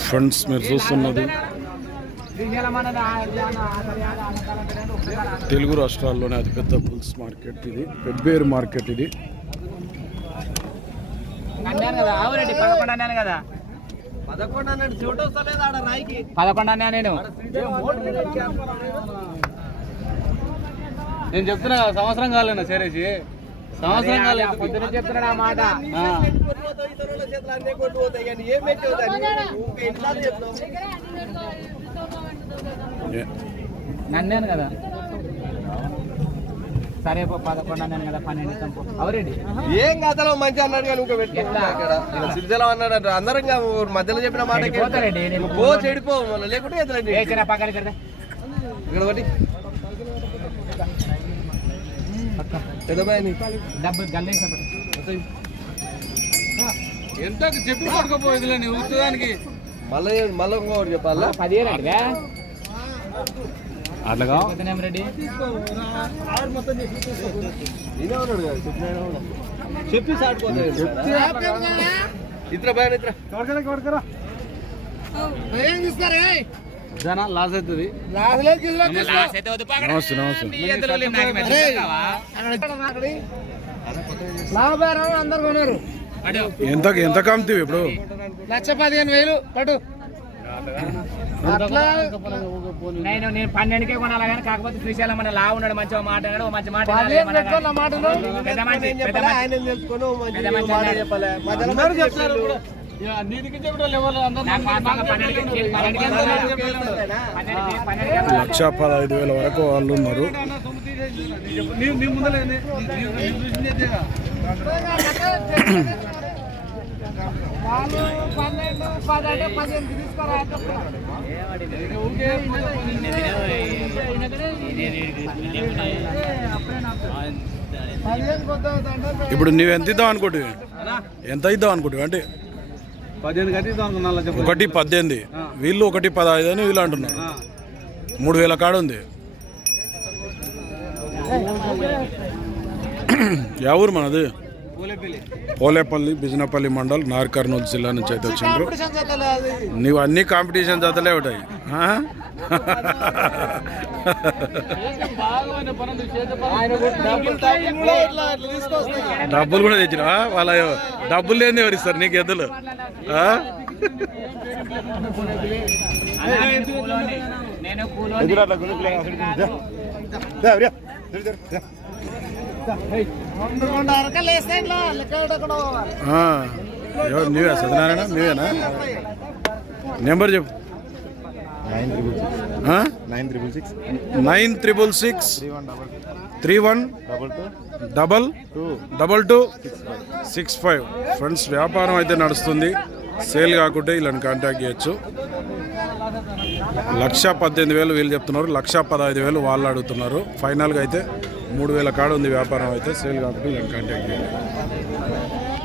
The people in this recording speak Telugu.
ఫ్రెండ్స్ మీరు చూస్తున్నది తెలుగు రాష్ట్రాల్లోనే అతిపెద్ద పుల్స్ మార్కెట్ ఇది పెబ్బేరు మార్కెట్ ఇది. పదకొండు కదా. అన్నా నేను. నేను చెప్తున్నా సంవత్సరం కాలేనా సరేసి సంవత్సరం కాలేదు. పొద్దున చెప్తున్నాడు ఆ మాట. నన్నేను కదా? సరే పదకొండు అన్నాను కదా పన్నెండు ఇస్తాం పో. ఆవురెడ్డి ఏం కథలో మంచి అన్నాడు కానీ ఇంకా పెట్టుకుంటా అక్కడ సిరిజల అన్నాడు అంట. అందరం మధ్యలో చెప్పిన మాట పోతారండి, పో చెడిపో. లేకుంటే చిన్న పక్కన ఇక్కడ ఇక్కడ ఒకటి. ఎంత చెప్పి పడుకోపోయేదిలే నీ ఉత్తదానికి. మళ్ళీ మళ్ళీ ఇంకోటి చెప్పాలా? పదిహేను అడిగా అట్లాగా పొద్దునేం రెడ్డి ఇదే ఉన్నాడు కదా చెప్పిన ఆయన కూడా. జన లాస్ అవుతుంది. నమస్తే నమస్తే. అందరు కొన్నారు. ఎంత ఎంత కమ్మితివి ఇప్పుడు? లక్ష పదిహేను వేలు పట్టు నేను నేను పన్నెండుకే కొనాలి కానీ కాకపోతే శ్రీశైలం మన లా ఉన్నాడు మంచిగా ఓ మంచి మాట. పెద్ద మంచి పెద్ద మాట మంచి లక్ష పదహైదు వేల వరకు వాళ్ళు ఉన్నారు. ఇప్పుడు నువ్వు ఎంత ఇద్దాం అనుకుంటు ఎంత ఇద్దాం అనుకుంటు అంటే పదిహేను కట్టిద్దాం అనుకున్నా అలా చెప్పు. ఒకటి పద్దెనిమిది. వీళ్ళు ఒకటి పదహైదు అని వీళ్ళు అంటున్నారు. మూడు వేల కాడ ఉంది. యా ఊరు మనది. పూలేపల్లి పోలేపల్లి బిజినపల్లి మండల్ నార్ కర్నూలు జిల్లా నుంచి అయితే వచ్చిండ్రు. నీవు అన్ని కాంపిటీషన్ జతలే ఉంటాయి డబ్బులు కూడా తెచ్చినా వాళ్ళ డబ్బులు లేని ఎవరు ఇస్తారు నీకు ఎద్దులు? నేను ఎవరు నీవే? సత్యనారాయణ? నీవేనా? నెంబర్ చెప్పు? Nine triple six nine triple six three one double three one double two double two double two six five friends వ్యాపారం అయితే నడుస్తుంది. సేల్ కాకుంటే వీళ్ళని కాంటాక్ట్ చేయొచ్చు. లక్ష పద్దెనిమిది వేలు వీళ్ళు చెప్తున్నారు. లక్ష పదహైదు వేలు వాళ్ళు అడుగుతున్నారు. ఫైనల్గా అయితే మూడు వేల కాడ ఉంది వ్యాపారం అయితే సేల్ కాబట్టి వీళ్ళని కాంటాక్ట్ చేయండి